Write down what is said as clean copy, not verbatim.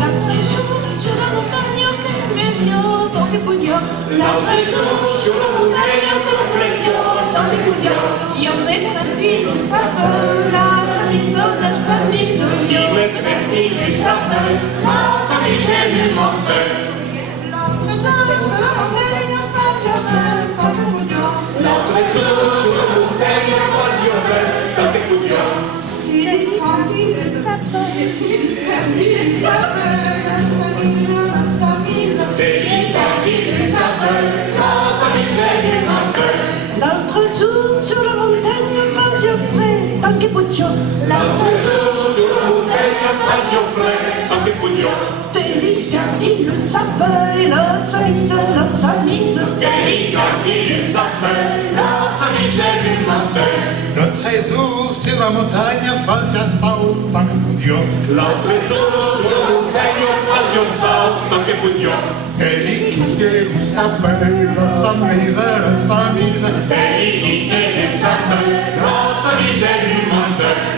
L'altre jour sur la montagne que pleuvions dans des poudions. L'altre jour sur la montagne que pleuvions dans des poudions. Io mettre puis le sapin, la samisole, io mettre puis le sapin, la samisole, le montagne. L'altre jour sur la montagne faisait dans des poudions. L'altre jour sur la montagne faisait dans des poudions. L'autre jour sur la montagne faisait frais tant que poudions. L'autre jour sur la montagne faisait frais tant que poudions. Délicati le sapin, l'autre samise, délicati le sapin, l'autre samise du montagne. L'autre jour sur la montagne faisait saut tant que poudions. L'autre jour sur la montagne faisait saut tant que poudions. Délicati le sapin, l'autre samise, Délicati le sapin, l'autre samise du montagne.